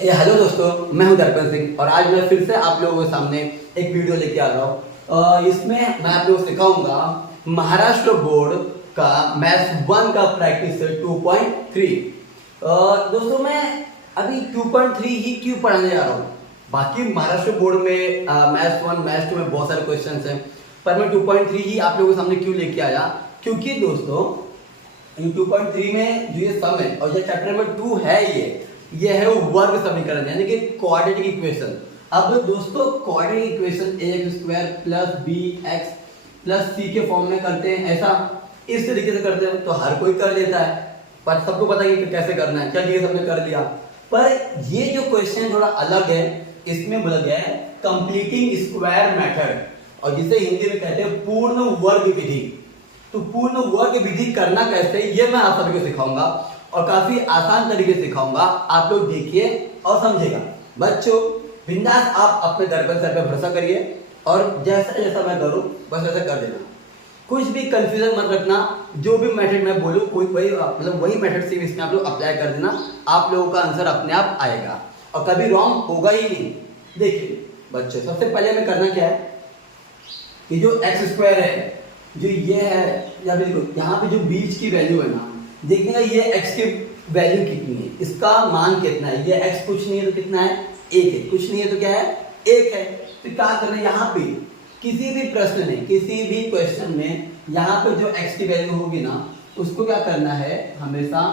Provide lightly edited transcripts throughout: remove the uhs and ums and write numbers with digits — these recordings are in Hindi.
हेलो दोस्तों, मैं हूं दर्पण सिंह और आज मैं फिर से आप लोगों के सामने एक वीडियो लेके आ रहा हूँ। इसमें मैं आप लोगों को सिखाऊंगा महाराष्ट्र बोर्ड का मैथ्स 1 का प्रैक्टिस 2.3। दोस्तों मैं अभी 2.3 ही क्यों पढ़ाने जा रहा हूँ। बाकी महाराष्ट्र बोर्ड में मैथ्स 1 मैथ्स 2 में बहुत सारे क्वेश्चन हैं, पर मैं 2.3 ही आप लोगों के सामने क्यों लेके आया, क्योंकि दोस्तों 2.3 में जो ये सम है और ये चैप्टर नंबर 2 है, ये है वर्ग समीकरण यानी कि क्वाड्रेटिक इक्वेशन। अब दोस्तों quadratic equation ax square plus bx plus c के फॉर्म में करते हैं, ऐसा इस तरीके से करते हैं तो हर कोई कर लेता है, पर सबको पता है कि कैसे करना है। चलिए सबने कर लिया, पर ये जो क्वेश्चन थोड़ा अलग है। इसमें बोला गया है कंप्लीटिंग स्क्वायर मेथड, और जिसे हिंदी में कहते हैं पूर्ण वर्ग विधि। तो पूर्ण वर्ग विधि करना कैसे, ये मैं आप सभी को सिखाऊंगा और काफी आसान तरीके से सिखाऊंगा। आप लोग देखिए और समझेगा। बच्चों बिंदास आप अपने दर्पण सर पे भरोसा करिए और जैसा जैसा मैं करूं बस वैसा कर देना। कुछ भी कंफ्यूजन मत रखना, जो भी मेथड मैं बोलूं कोई वही मतलब वही मेथड से इसमें आप लोग अप्लाई कर देना। आप लोगों का आंसर अपने आप आएगा और कभी रॉन्ग होगा ही नहीं। देखिए बच्चों, सबसे पहले हमें करना क्या है कि जो एक्स स्क्वायर है, जो ये है, या फिर देखो यहाँ पे जो बीच की वैल्यू है ना, देखिएगा ये x की वैल्यू कितनी है, इसका मान कितना है। ये x कुछ नहीं है तो कितना है, 1 है। कुछ नहीं है तो क्या है, 1 है। तो क्या करना है, यहाँ पे किसी भी प्रश्न में, किसी भी क्वेश्चन में यहाँ पे जो x की वैल्यू होगी ना, उसको क्या करना है, हमेशा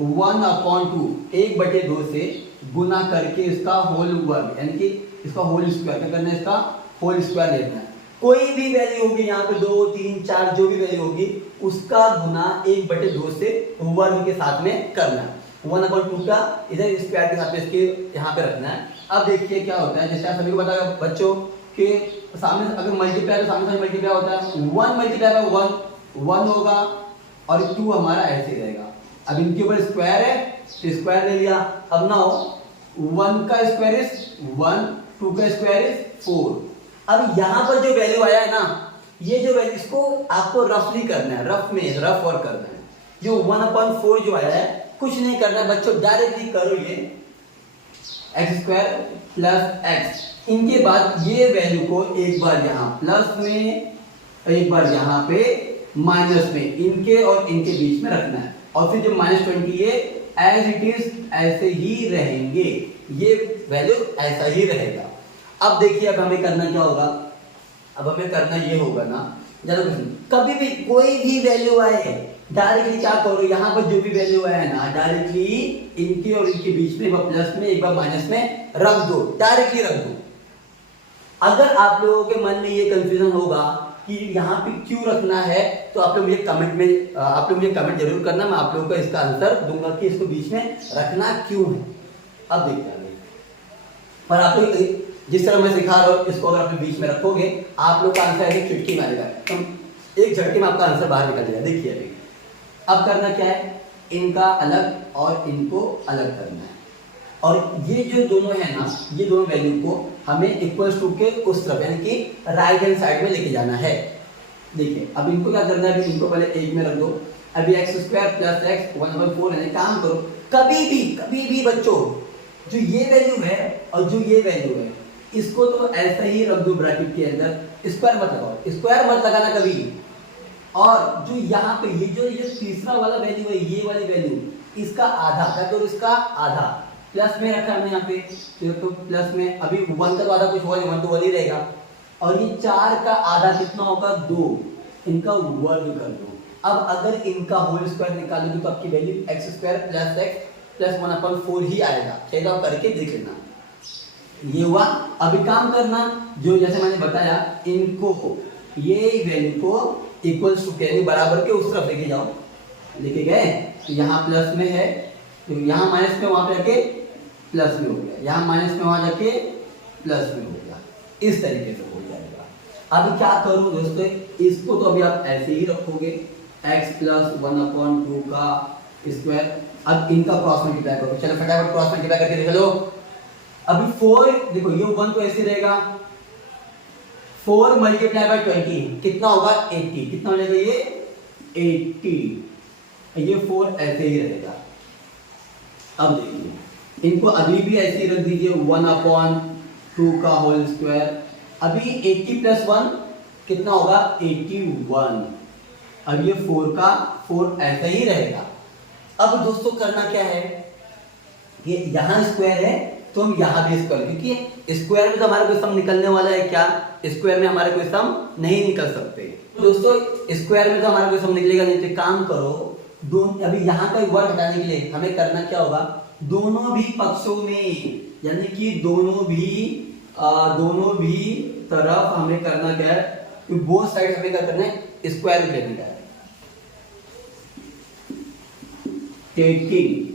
1/2 1/2 से गुना करके इसका होल वर्ग यानी कि इसका होल स्क्वायर, क्या करना है, इसका होल स्क्वायर लेना है। कोई भी वैल्यू होगी यहाँ पे 2 3 4 जो भी वैल्यू होगी उसका गुना 1/2 से वर्ग के साथ में करना है। 1/2 का इधर स्क्वायर के साथ में इसके यहाँ पे रखना है। अब देखिए क्या होता है, जैसे आप सभी को पता है बच्चों कि सामने अगर मल्टीप्लाई तो सामने मल्टीप्लाई होता है, 1 मल्टीप्लाई बाय 1 होगा और 2 हमारा ऐसे रहेगा। अब इनके ऊपर स्क्वायर है तो स्क्वायर ले लिया। अब ना 1 का स्क्वायर इज 1, 2 का स्क्वायर इज 4। अब यहाँ पर जो वैल्यू आया है ना, ये जो वैल्यू, इसको आपको रफली करना है, रफ वर्क करना है। जो 1/4 जो आया है, कुछ नहीं करना है बच्चों, डायरेक्टली करो ये एक्स स्क्वायर प्लस एक्स। इनके बाद ये वैल्यू को एक बार यहाँ प्लस में, एक बार यहाँ पे माइनस में, इनके और इनके बीच में रखना है। और फिर जो -20 ये एज इट इज ऐसे ही रहेंगे, ये वैल्यू ऐसा ही रहेगा। अब देखिए अब हमें करना क्या होगा, अब हमें करना ये होगा ना, ज्यादा कुछ नहीं, कभी भी कोई भी वैल्यू आए डायरेक्टली क्या करो, यहाँ पर जो भी वैल्यू आए ना डायरेक्टली इनके और इनके बीच में एक बार प्लस में एक बार माइनस में रख दो, डायरेक्टली रख दो। अगर आप लोगों के मन में ये कंफ्यूजन होगा कि यहाँ पे क्यों रखना है, तो आप लोग मुझे कमेंट में आप लोग मुझे कमेंट जरूर करना, मैं आप लोगों को इसका आंसर दूंगा कि इसको बीच में रखना क्यों है। अब देखते हैं, पर आप लोग जिस तरह मैं सिखा रहा हूँ इसको अगर आप बीच में रखोगे, आप लोग का आंसर एक चुटकी मारेगा, तो एक झटके में आपका आंसर बाहर निकल जाएगा। देखिए अभी अब करना क्या है, इनका अलग और इनको अलग करना है, और ये जो दोनों है ना, ये दोनों वैल्यू को हमें इक्वल्स टू के उस तरफ यानी कि राइट हैंड साइड में लेके जाना है। देखिए अब इनको क्या करना है, इनको पहले एक में रख दो। अभी एक्स स्क्वायर प्लस एक्स 1/4 है, काम करो। कभी भी बच्चों जो ये वैल्यू है और जो ये वैल्यू है, इसको तो ऐसा ही रख दो ब्रैकेट के अंदर, स्क्वायर मत लगाओ, स्क्वायर मत लगाना कभी। और जो यहाँ पे ये तीसरा वाला वैल्यू है, ये वाली वैल्यू, इसका आधा क्या करो, इसका आधा प्लस में रखा हमने यहाँ पे, तो प्लस में अभी 1 का तो आधा कुछ होगा नहीं, 1 तो 1 ही रहेगा। और ये 4 का आधा कितना होगा, 2, इनका वर्ग कर दो। अब अगर इनका होल स्क्वायर निकालोगे तो आपकी value x square plus x plus 1/4 ही आएगा। चाहिए तो आप करके देख लेना। ये हुआ। अभी काम करना, जो जैसे मैंने बताया, इनको ये वैल्यू को इक्वल्स टू के बराबर के उस तरफ लेके जाओ, लेके गए तो यहाँ प्लस में है, तो यहाँ माइनस में वहां पे जाके प्लस में हो गया, यहाँ माइनस में वहां जाके प्लस में हो गया, इस तरीके से हो जाएगा। अभी क्या करूं दोस्तों, इसको तो अभी आप ऐसे ही रखोगे, x प्लस 1/2 का स्क्वायर। अब इनका क्रॉस मल्टीप्लाई करो, चलो फटाफट क्रॉस मल्टीप्लाई करके देख लो। अभी 4 देखो, ये 1 तो ऐसे रहेगा, 4 मल्टीप्लाई बाय 20 कितना होगा, 80। कितना हो जाएगा ये 80, ये 4 ऐसे ही रहेगा। अब देखिए इनको अभी भी ऐसे ही रख दीजिए 1/2 का होल स्क्वायर। अभी 80 + 1 कितना होगा 81। अब ये 4 का 4 ऐसा ही रहेगा। अब दोस्तों करना क्या है, ये यहाँ स्क्वायर है तो हम यहाँ भी स्क्वायर, क्योंकि स्क्वायर में तो हमारा कोई सम निकलने वाला है क्या, स्क्वायर में हमारे कोई सम नहीं निकल सकते। तो दोस्तों स्क्वायर में तो हमारा कोई सम निकलेगा नहीं, तो काम करो दोनों, अभी यहाँ का वर्ग हटाने के लिए हमें करना क्या होगा, दोनों भी पक्षों में, यानी कि दोनों भी तरफ हमें करना क्या है, कि बोथ साइड हमें क्या करना है, स्क्वायर लेने का है। Taking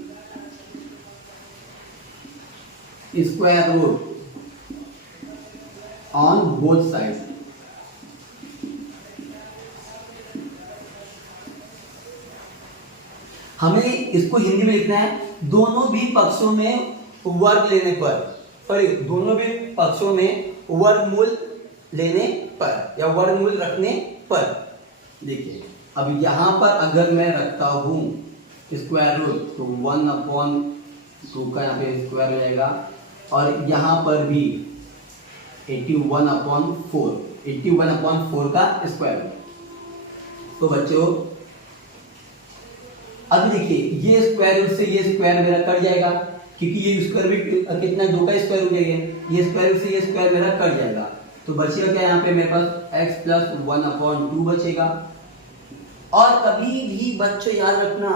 square root on both side. हमें इसको हिंदी में लिखना है, दोनों भी पक्षों में वर्ग लेने पर, सॉरी दोनों भी पक्षों में वर्गमूल लेने पर या वर्गमूल रखने पर। देखिए अब यहां पर अगर मैं रखता हूं स्क्वायर रूट तो 1/2 का यहाँ पे स्क्वायर हो जाएगा, और यहां पर भी 81/4 का स्क्वायर। तो बच्चों अब देखिए ये स्क्वायर रूट से ये स्क्वायर मेरा कट जाएगा, क्योंकि ये स्क्वायर भी कितना 2 का स्क्वायर हो जाएगा, ये स्क्वायर रूट से ये स्क्वायर मेरा कट जाएगा। तो बचेगा क्या यहाँ पे मेरे पास x + 1/2 बचेगा। और कभी भी बच्चों याद रखना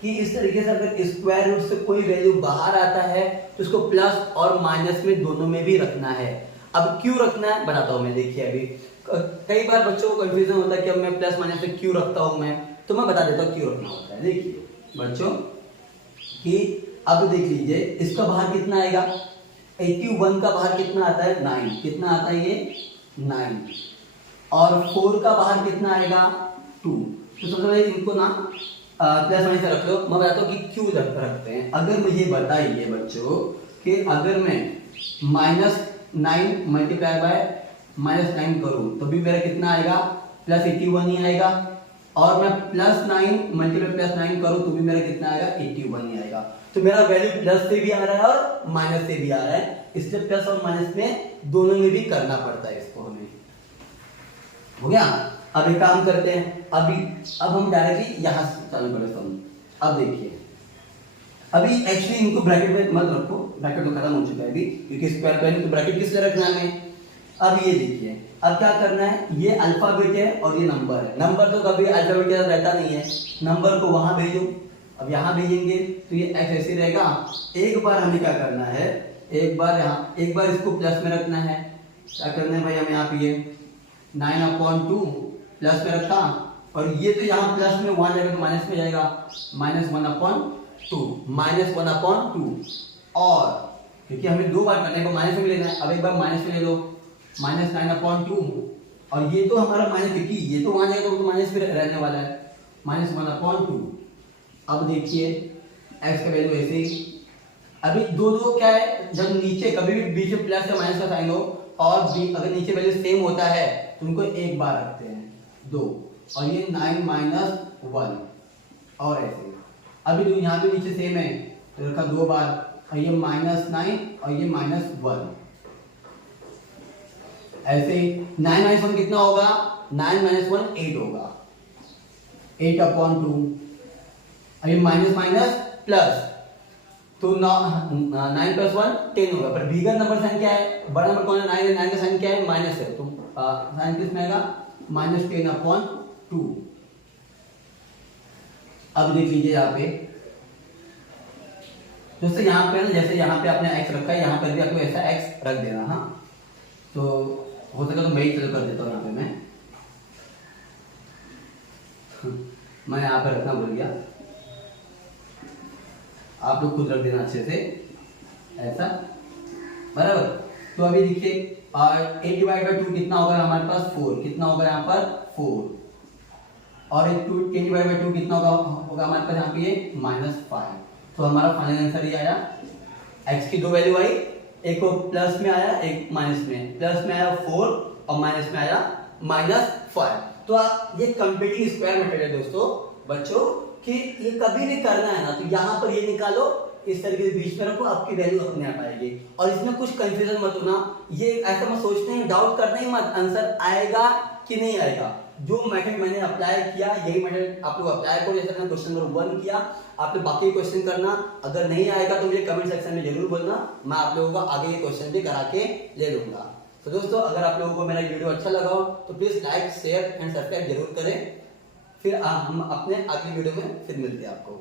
कि इस तरीके से अगर स्क्वायर रूट से कोई वैल्यू बाहर आता है तो उसको प्लस और माइनस में दोनों में भी रखना है। अब क्यों रखना है बताता हूँ मैं। देखिए अभी कई बार बच्चों को कंफ्यूजन होता है कि अब मैं प्लस माइनस में क्यों रखता हूँ मैं, तो मैं बता देता हूँ क्यों रखना होता है। देखिए बच्चों कि अब देख लीजिए इसका बाहर कितना आएगा, 81 का बाहर कितना आता है 9, कितना आता है ये 9, और 4 का बाहर कितना आएगा 2। तो सबसे पहले इनको ना प्लस माइनस रख लो। मैं बताता हूँ कि क्यों रखते हैं। अगर मुझे बताइए बच्चों कि अगर मैं -9 मल्टीप्लाई बाय -9 करूँ तो भी मेरा कितना आएगा +81 ही आएगा, और मैं +9 मल्टीप्लाई +9 करूँ तो भी मेरा कितना आएगा 81 ही आएगा। तो मेरा वैल्यू प्लस से भी आ रहा है और माइनस से भी आ रहा है, इसलिए प्लस और माइनस में दोनों में भी करना पड़ता है इसको हमें। हो गया। अब एक काम करते हैं, अब हम डायरेक्टली यहां से चालू करें सम। अब देखिए अभी एक्चुअली इनको ब्रैकेट में मत रखो, ब्रैकेट तो खत्म हो चुका है अभी, क्योंकि स्क्वायर पहले तो ब्रैकेट किस लिए रखना है हमें। अब ये देखिए अब क्या करना है, ये अल्फाबेट है और ये नंबर है। नंबर तो कभी अल्फाबेट के साथ रहता नहीं है, नंबर को वहां भेजो। अब यहाँ भेजेंगे तो ये एक्स ऐसे रहेगा। एक बार हमें क्या करना है, एक बार इसको प्लस में रखना है। क्या करना है भाई, हमें यहाँ पे 9/2 प्लस में रखा, और ये तो यहाँ प्लस में वहां जाएगा तो माइनस में जाएगा, -1/2 और क्योंकि हमें 2 बार करने को माइनस में लेना है। अब एक बार माइनस में ले लो -9/2, और ये तो हमारा माइनस, क्योंकि ये तो वहां जाएगा तो माइनस में रहने वाला है, -1/2। अब देखिए x का वैल्यू ऐसे ही। अभी दो क्या है, जब नीचे कभी भी बीच में प्लस या माइनस का साइन हो और अगर नीचे वैल्यू सेम होता है तो उनको एक बार रखते हैं 2, और ये 9 - 1 और ऐसे। अभी तो यहाँ पे नीचे सेम है तो रखा 2 बार, और ये -9 और ये -1 ऐसे। 9 - 1 कितना होगा, 9 - 1 8 होगा, 8/2। अभी माइनस माइनस प्लस, तो 9 + 1 10 होगा। पर बिगर नंबर साइन क्या है, बड़ा नंबर कौन है 9 है, 9 का साइन क्या है माइनस है, तो साइन किस में आएगा -10/2। अब देख लीजिए यहाँ पे दोस्तों, यहाँ पे जैसे यहाँ पे आपने x रखा है, यहाँ पर भी आपको ऐसा x रख देना। हाँ तो हो सके तो मैं ही चलो कर देता हूँ यहाँ पे मैं यहाँ पे रखना भूल गया, आप लोग खुद रख देना अच्छे से ऐसा, बराबर। तो अभी देखिए 8/2 कितना होगा हमारे पास 4, कितना होगा यहाँ पर 4, और 10/2 कितना होगा हमारे पास यहाँ पे -5। तो हमारा फाइनल आंसर ये आया, x की 2 वैल्यू आई, एक प्लस में आया एक माइनस में, प्लस में आया 4 और माइनस में आया -5। तो आप ये कंप्लीटिंग स्क्वायर मेथड है दोस्तों बच्चों, कि ये कभी भी करना है ना तो यहाँ पर ये निकालो, इस तरीके से बीच में रखो, आपकी वैल्यू अपने आप आएगी। और इसमें कुछ कंफ्यूजन मत होना, ये ऐसा मत सोचते हैं, डाउट करना ही मत, आंसर आएगा कि नहीं आएगा। जो मेथड मैंने अप्लाई किया यही मेथड आप लोग अप्लाई करो। जैसे मैंने क्वेश्चन नंबर 1 किया, आप लोग बाकी क्वेश्चन करना। अगर नहीं आएगा तो मुझे कमेंट सेक्शन में जरूर बोलना, मैं आप लोगों को आगे ये क्वेश्चन भी करा के ले लूंगा। तो दोस्तों, अगर आप लोगों को मेरा वीडियो अच्छा लगा हो तो please like, share and subscribe जरूर करें। फिर हम अपने अगली वीडियो में फिर मिलते हैं आपको।